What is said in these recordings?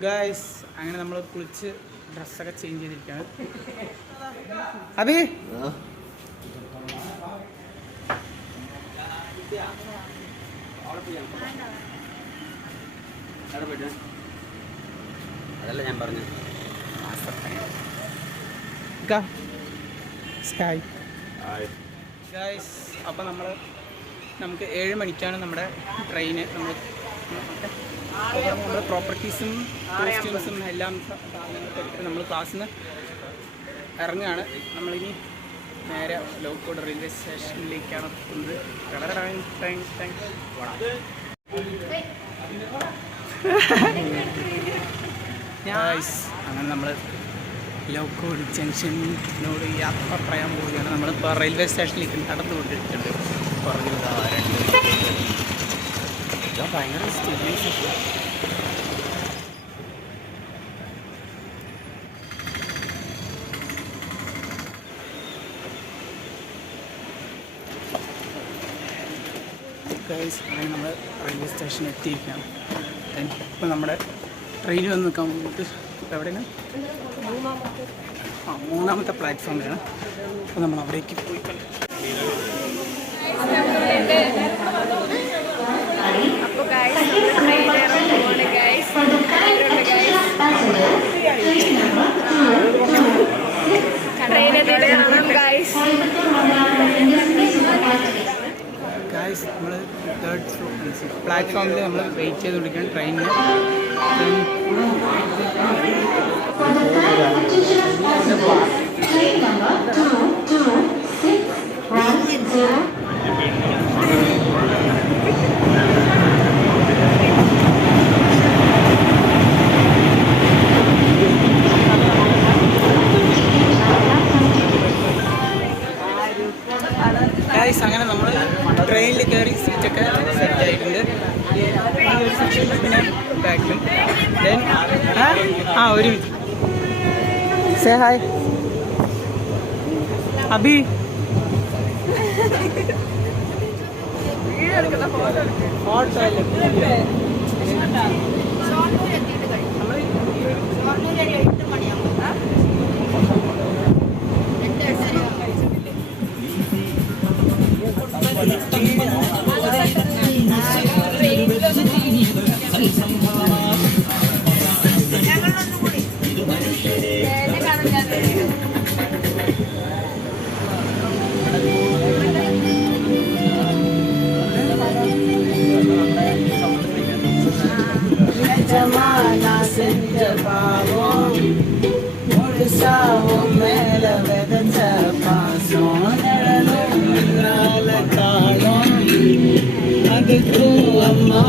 Guys അങ്ങനെ നമ്മൾ കുളിച്ച് ഡ്രസ്സൊക്കെ ചേഞ്ച് ചെയ്തിരിക്കുകയാണ്. അബി? അതല്ല ഞാൻ പറഞ്ഞു ഗായ്സ് അപ്പോൾ നമ്മൾ നമുക്ക് ഏഴ് മണിക്കാണ് നമ്മുടെ ട്രെയിന് നമ്മൾ നമ്മുടെ പ്രോപ്പർട്ടീസും കോസ്റ്റ്യൂംസും എല്ലാം നമ്മൾ ക്ലാസ്സിൽ നിന്ന് ഇറങ്ങുകയാണ് നമ്മളിനി നേരെ ലോക്കോട് റെയിൽവേ സ്റ്റേഷനിലേക്കാണ് പോകുന്നത് വളരെ താങ്ക് താങ്ക് അങ്ങനെ നമ്മൾ ലോക്കോട് ജംഗ്ഷനോട് യാത്ര പറയാൻ പോവുകയാണ് നമ്മളിപ്പോൾ റെയിൽവേ സ്റ്റേഷനിലേക്ക് നടന്നുകൊണ്ടിരിക്കുന്നുണ്ട് പറഞ്ഞു ഇതാ ഭയങ്കര നമ്മൾ റെയിൽവേ സ്റ്റേഷനിൽ എത്തിയിരിക്കുകയാണ്. ഇപ്പോൾ നമ്മുടെ ട്രെയിൻ വന്ന് നിൽക്കാൻ വേണ്ടിയിട്ട് എവിടെയാണ്? ആ മൂന്നാമത്തെ പ്ലാറ്റ്ഫോമിലാണ് അപ്പോൾ നമ്മൾ അവിടേക്ക് പോയി കണ്ടു അപ്പൊ ഗൈസ് ട്രെയിൻ ഇറങ്ങാൻ പോവാണ് ഗൈസ് ട്രെയിൻ എത്തിയിട്ട് കാണാം ഗൈസ് ഗായ്സ് നമ്മൾ തേർഡ് പ്ലാറ്റ്ഫോമിൽ നമ്മൾ വെയിറ്റ് ചെയ്തുകൊണ്ടിരിക്കുകയാണ് ട്രെയിനിന് ഗായ്സ് ഒരു സേ ഹായ് അബി. ഫോട്ടോ புதுசா உன் மேல விதச்ச பாசம் நடனும் என்னால காணும் அதுக்கும் நம்ம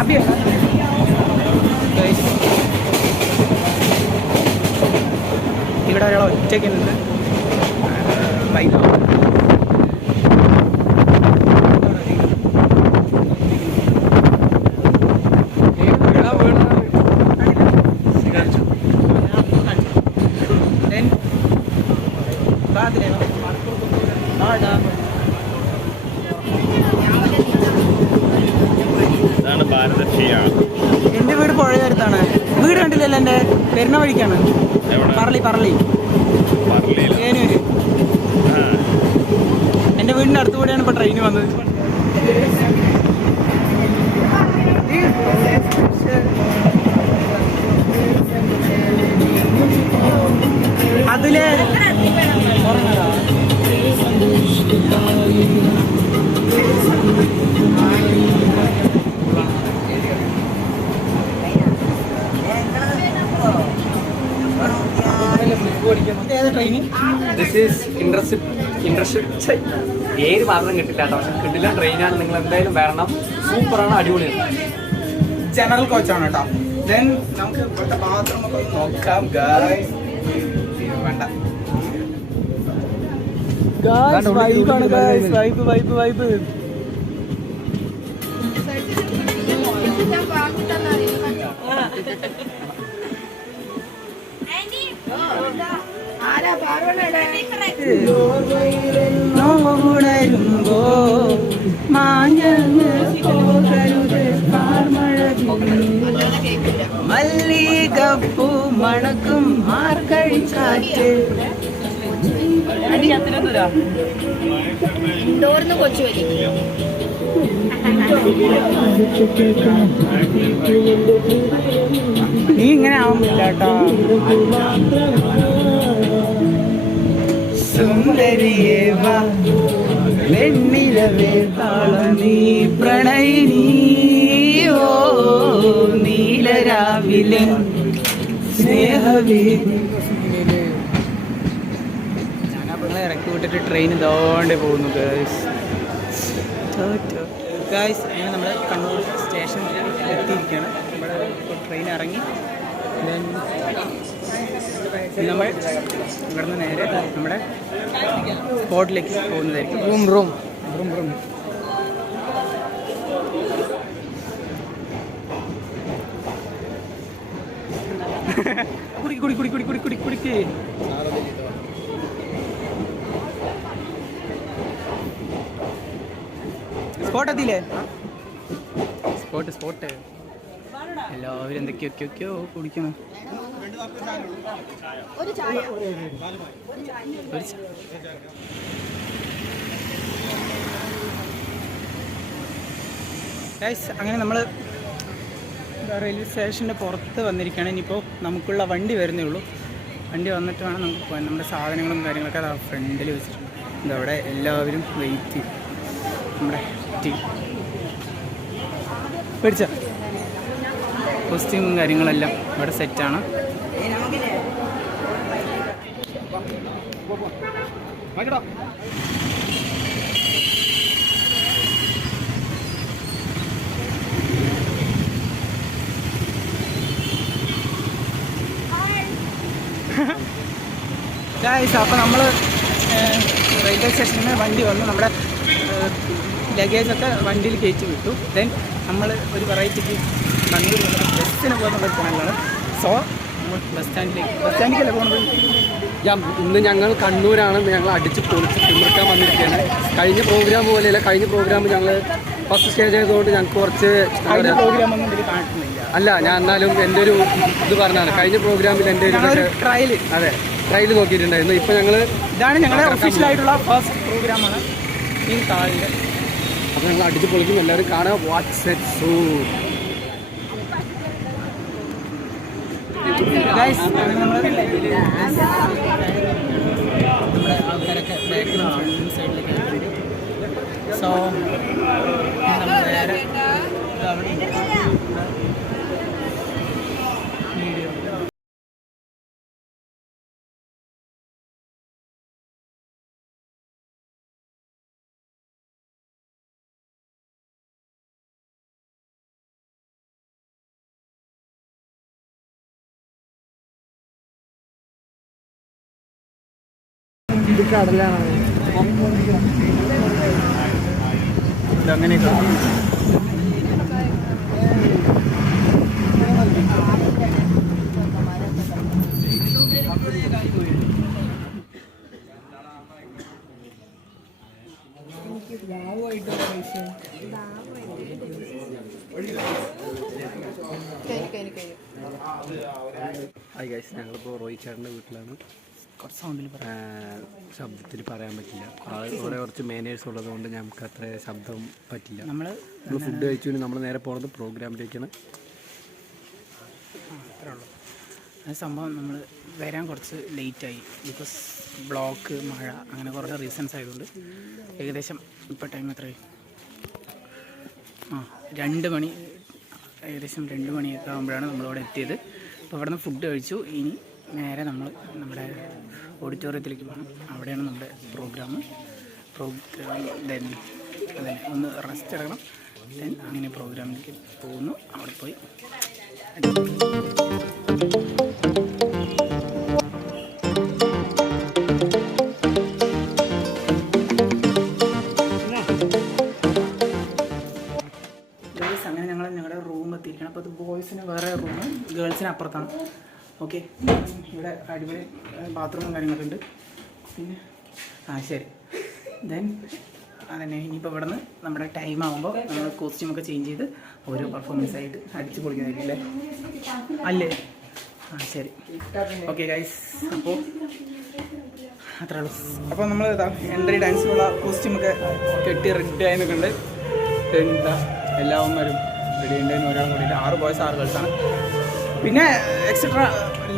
അബി ഇവിടെ ഒരാൾ ഒറ്റയ്ക്ക് നിന്ന് എന്റെ വീട് പുഴയടുത്താണ് വീട് കണ്ടില്ലല്ലോ എന്റെ പെരുന്ന വഴിക്കാണ്. പറളി പറളി. എന്റെ ഏനൂര് ആ എന്റെ വീടിന്റെ അടുത്ത് കൂടെയാണ് ഇപ്പോൾ ട്രെയിൻ വന്നത്. അതിൽ ദിസ് ഈസ് ഇൻട്രസ്റ്റ് ഇൻട്രസ്റ്റ് ഏത് മാത്രം കിട്ടില്ല കേട്ടോ പക്ഷെ കിട്ടില്ല ട്രെയിനാണ് നിങ്ങൾ എന്തായാലും വരണം സൂപ്പറാണ് അടിപൊളിയാണ് ജനറൽ കോച്ചാണ് കേട്ടോ ദെൻ നമുക്ക് ഇവിടുത്തെ ബാത്റൂം ഒക്കെ ഒന്ന് നോക്കാം ഗായ്സ് വേണ്ട വൈബാണ് ഗായ്സ് വൈബ് വൈബ് വൈബ് ഞാൻ നോവുണരുമ്പോ മാഞ്ഞങ്ങ് പോകരുത്. പാർമഴ മല്ലികപ്പൂ മണക്കും മാർക്കഴിച്ചാറ്റ്. ഡോർന്ന് കൊച്ചു വരി നീ ഇങ്ങനെ ആവുന്നില്ല കേട്ടോ. സുന്ദരിയേ വാ വെണ്ണിലവേ താള നീ പ്രണയിനി ഓ നീലരാവിലെ സ്നേഹവേ. ഞാനപ്പങ്ങളെ ഇറക്കി വിട്ടിട്ട് ട്രെയിൻ ഇതോണ്ട് പോകുന്നു ഗായ്സ് അങ്ങനെ നമ്മൾ കണ്ണൂർ സ്റ്റേഷനിൽ എത്തിയിരിക്കുകയാണ്. നമ്മുടെ ട്രെയിൻ ഇറങ്ങി. നമ്മൾ ഇവിടുന്ന് നേരെ നമ്മുടെ സ്പോട്ടിലേക്ക് പോകുന്നതായിരിക്കും. റൂം റൂം റൂം റൂം കുടിക്ക് കുടി കുടി കുടി കുടി കുടി കുടിക്ക്. സ്പോട്ട് എത്തിയില്ലേ? Spot spot. എല്ലാവരും എന്തൊക്കെയൊക്കെയൊക്കെയോ കുടിക്കണം ഒരു ചായ. അങ്ങനെ നമ്മൾ റെയിൽവേ സ്റ്റേഷന്റെ പുറത്ത് വന്നിരിക്കുകയാണ്. ഇനിയിപ്പോൾ നമുക്കുള്ള വണ്ടി വരുന്നേ ഉള്ളൂ. വണ്ടി വന്നിട്ട് വേണം നമുക്ക് പോകാൻ. നമ്മുടെ സാധനങ്ങളും കാര്യങ്ങളൊക്കെ അതാ ഫ്രണ്ടിൽ വെച്ചിട്ടുണ്ട്. ഇതവിടെ എല്ലാവരും വെയിറ്റ് ചെയ്യും. നമ്മുടെ ടീം പേടിച്ച? കോസ്റ്റ്യൂമും കാര്യങ്ങളെല്ലാം ഇവിടെ സെറ്റാണ് ഗായ്സ് അപ്പോൾ നമ്മൾ റെയിൽവേ സ്റ്റേഷനിൽ നിന്ന് വണ്ടി വന്നു. നമ്മുടെ ലഗേജൊക്കെ വണ്ടിയിൽ കയറ്റി വിട്ടു. ദെൻ നമ്മൾ ഒരു വെറൈറ്റിക്ക് കണ്ണൂർ ബസ്സിന് പോകുന്ന ഒരു പ്ലാനിലാണ് സോ ബസ് സ്റ്റാൻഡിലേക്ക് ബസ് സ്റ്റാൻഡിലേക്കല്ലേ പോകുന്നത് ഇന്ന് ഞങ്ങൾ കണ്ണൂരാണ്. ഞങ്ങൾ അടിച്ച് പൊളിച്ച് തിമിർക്കാൻ വന്നിരിക്കുകയാണ്. കഴിഞ്ഞ പ്രോഗ്രാം പോലെയല്ല കഴിഞ്ഞ പ്രോഗ്രാം ഞങ്ങൾ ഫസ്റ്റ് സ്റ്റേജ് ആയതുകൊണ്ട് ഞങ്ങൾക്ക് കുറച്ച് പ്രോഗ്രാം ഒന്നും ഇതിൽ കാണിക്കുന്നില്ല. അല്ല ഞാൻ എന്നാലും എന്റെ ഒരു ഇത് പറഞ്ഞാണ് കഴിഞ്ഞ പ്രോഗ്രാമിൽ എന്റെ ഒരു ട്രയൽ അതെ ട്രയൽ നോക്കിയിട്ടുണ്ടായിരുന്നു. ഇപ്പം ഞങ്ങൾ ഇതാണ് ഞങ്ങളുടെ ഒഫീഷ്യലായിട്ടുള്ള ഫസ്റ്റ് പ്രോഗ്രാമാണ് ഈ താളിന്റെ അപ്പോൾ ഞങ്ങൾ അടിച്ച് പൊളിക്കും എല്ലാവരും കാണാൻ സെറ്റ് സൂ സോ ഇതങ്ങനെയൊക്കെ ഹായ് ഗൈസ് ഞങ്ങളിപ്പോൾ റോഹിത് ചേട്ടന്റെ വീട്ടിലാണ്. ശബ്ദത്തിൽ പറയാൻ പറ്റില്ല. ഇവിടെ കുറച്ച് മാനേഴ്സ് ഉള്ളതുകൊണ്ട് ഞങ്ങൾക്ക് അത്ര ശബ്ദം പറ്റില്ല. നമ്മൾ നമ്മൾ ഫുഡ് കഴിച്ചു നമ്മൾ നേരെ പോകുന്നത് പ്രോഗ്രാമിലേക്കാണ് ആ സംഭവം നമ്മൾ വരാൻ കുറച്ച് ലേറ്റായി ബിക്കോസ് ബ്ലോക്ക് മഴ അങ്ങനെ കുറേ റീസൺസ് ആയതുകൊണ്ട് ഏകദേശം ഇപ്പോൾ ടൈം എത്രയായി? ആ രണ്ട് മണി ഏകദേശം രണ്ട് മണിയൊക്കെ ആകുമ്പോഴാണ് നമ്മളിവിടെ എത്തിയത്. അപ്പോൾ ഇവിടെ നിന്ന് ഫുഡ് കഴിച്ചു. ഇനി നേരെ നമ്മൾ നമ്മുടെ ഓഡിറ്റോറിയത്തിലേക്ക് പോകണം. അവിടെയാണ് നമ്മുടെ പ്രോഗ്രാം പ്രോഗ്രാം ദെൻ അതെ ഒന്ന് റെസ്റ്റ് എടുക്കണം. ദെൻ അങ്ങനെ പ്രോഗ്രാമിലേക്ക് പോകുന്നു. അവിടെ പോയി. അങ്ങനെ ഞങ്ങൾ ഞങ്ങളുടെ റൂം എത്തിയിരിക്കണം അപ്പോൾ അത് ബോയ്സിന് വേറെ റൂം ഗേൾസിന് അപ്പുറത്താണ്. ഓക്കെ. ഇവിടെ അടിപൊളി ബാത്റൂമും കാര്യങ്ങളൊക്കെ ഉണ്ട്. പിന്നെ ആ ശരി. ദെൻ അതന്നെ ഇനിയിപ്പോൾ ഇവിടെ നിന്ന് നമ്മുടെ ടൈം ആകുമ്പോൾ നമ്മൾ കോസ്റ്റ്യൂമൊക്കെ ചേഞ്ച് ചെയ്ത് ഓരോ പെർഫോമൻസ് ആയിട്ട് അടിച്ച് പൊളിക്കുന്നതായിരിക്കും അല്ലേ? അല്ലേ? ആ ശരി. ഓക്കെ ഗൈസ് അപ്പോൾ അത്രേ അപ്പോൾ നമ്മൾ എൻട്രി ഡാൻസിനുള്ള കോസ്റ്റ്യൂമൊക്കെ കെട്ടി റെഡി ആയി നിൽക്കുന്നുണ്ട് എന്താ എല്ലാവരും റെഡി ഉണ്ടായിരുന്നു ഒരാൾ കൂടി ആറ് ബോയ്സ് ആറ് ഗേൾസാണ് പിന്നെ എക്സെട്ര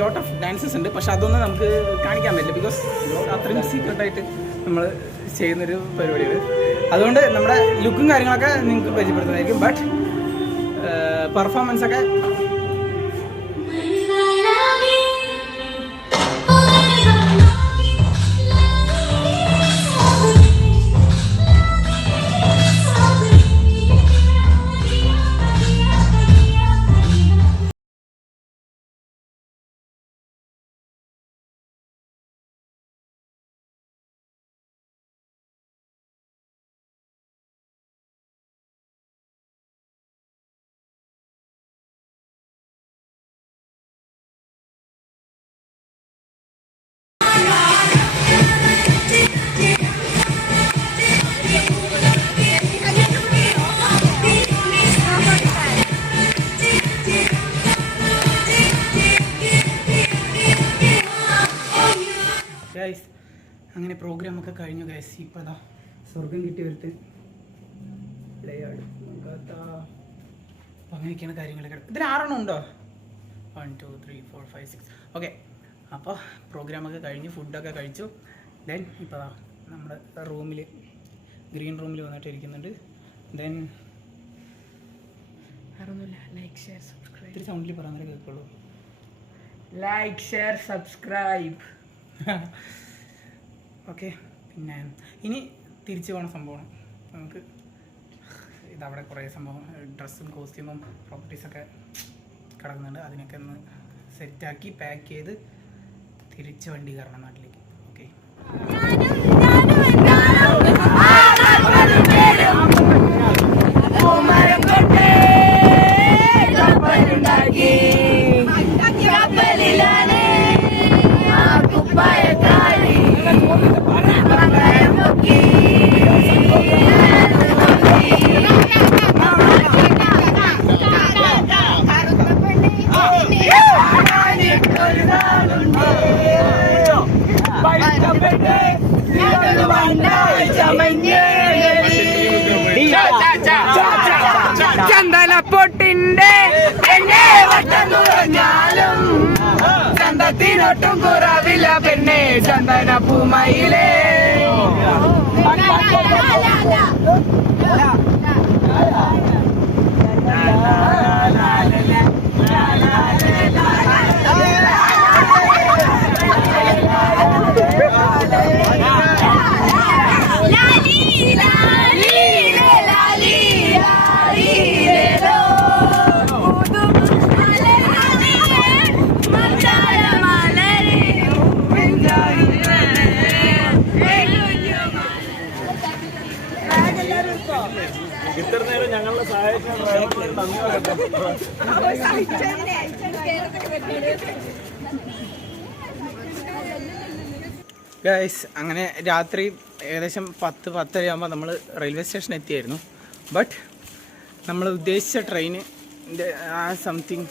ലോട്ട് ഓഫ് ഡാൻസസ് ഉണ്ട്. പക്ഷെ അതൊന്നും നമുക്ക് കാണിക്കാൻ പറ്റില്ല. ബിക്കോസ് അത്രയും സീക്രട്ടായിട്ട് നമ്മൾ ചെയ്യുന്നൊരു പരിപാടിയാണ്. അതുകൊണ്ട് നമ്മുടെ ലുക്കും കാര്യങ്ങളൊക്കെ നിങ്ങൾക്ക് പരിചയപ്പെടുത്തുന്നതായിരിക്കും ബട്ട് പെർഫോമൻസ് അങ്ങനെ പ്രോഗ്രാം ഒക്കെ കഴിഞ്ഞു ഗൈസ് ഇപ്പോൾ അതാ സ്വർഗം കിട്ടി വരുത്ത് അപ്പോൾ അങ്ങനെയൊക്കെയാണ് കാര്യങ്ങളൊക്കെ ഇതിൽ ആറെണ്ണം ഉണ്ടോ? One two three four five six okay അപ്പോൾ പ്രോഗ്രാമൊക്കെ കഴിഞ്ഞു ഫുഡൊക്കെ കഴിച്ചു. ദെൻ ഇപ്പോൾ അതാ നമ്മുടെ റൂമിൽ ഗ്രീൻ റൂമിൽ വന്നിട്ട് ഇരിക്കുന്നുണ്ട്. ദെൻ വേറൊന്നുമില്ല ലൈക്ക് ഷെയർ സബ്സ്ക്രൈബ് ഇത്തിരി സൗണ്ടിൽ പറയാൻ കേൾക്കുള്ളൂ. Like share subscribe okay. പിന്നെ ഇനി തിരിച്ചു പോകണ സംഭവമാണ് നമുക്ക് ഇതവിടെ കുറേ സംഭവം ഡ്രസ്സും കോസ്റ്റ്യൂമും പ്രോപ്പർട്ടീസൊക്കെ കിടക്കുന്നുണ്ട്. അതിനൊക്കെ ഒന്ന് സെറ്റാക്കി പാക്ക് ചെയ്ത് തിരിച്ച് വണ്ടി കയറണം നാട്ടിലേക്ക്. கொண்டாட்டும் புறாவில் பெண்ணே சந்தன பூமையிலே. la la la la guys അങ്ങനെ രാത്രി ഏകദേശം പത്ത് പത്തര ആകുമ്പോൾ നമ്മൾ റെയിൽവേ സ്റ്റേഷൻ എത്തിയായിരുന്നു. ബട്ട് നമ്മൾ ഉദ്ദേശിച്ച ട്രെയിനിന്റെ ആ സംതിങ്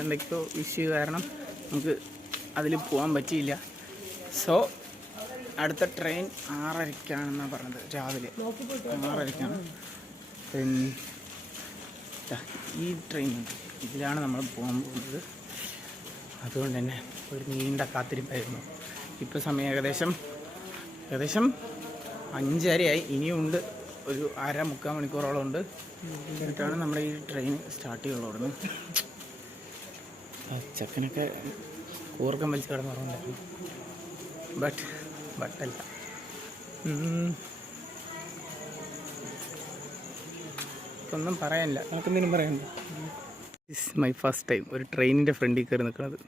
എന്തൊക്കെയോ ഇഷ്യൂ കാരണം നമുക്ക് അതിൽ പോകാൻ പറ്റിയില്ല. സോ അടുത്ത ട്രെയിൻ ആറരയ്ക്കാണെന്നാണ് പറഞ്ഞത് രാവിലെ. ആറരയ്ക്കാണ്. പിന്നെ ഈ ട്രെയിൻ ഇതിലാണ് നമ്മൾ പോകാൻ പോകുന്നത്. അതുകൊണ്ട് തന്നെ ഒരു നീണ്ട കാത്തിരിപ്പായിരുന്നു. ഇപ്പോൾ സമയം ഏകദേശം ഏകദേശം അഞ്ചരയായി. ഇനിയുണ്ട് ഒരു അര മുക്കാൽ മണിക്കൂറോളം ഉണ്ട് എന്നിട്ടാണ് നമ്മുടെ ഈ ട്രെയിൻ സ്റ്റാർട്ട് ചെയ്യുള്ളൂ അവിടുന്ന് ചക്കനൊക്കെ കൂർക്കം വലിച്ച് കിടന്നുറങ്ങുന്നു ബട്ട് ബട്ടല്ല. ഒന്നും പറയാനില്ല. നിനക്കെന്തെങ്കിലും പറയാനുണ്ടോ? ഇറ്റ്സ് മൈ ഫസ്റ്റ് ടൈം ഒരു ട്രെയിനിന്റെ ഫ്രണ്ടിൽ കയറി നിൽക്കുന്നത്.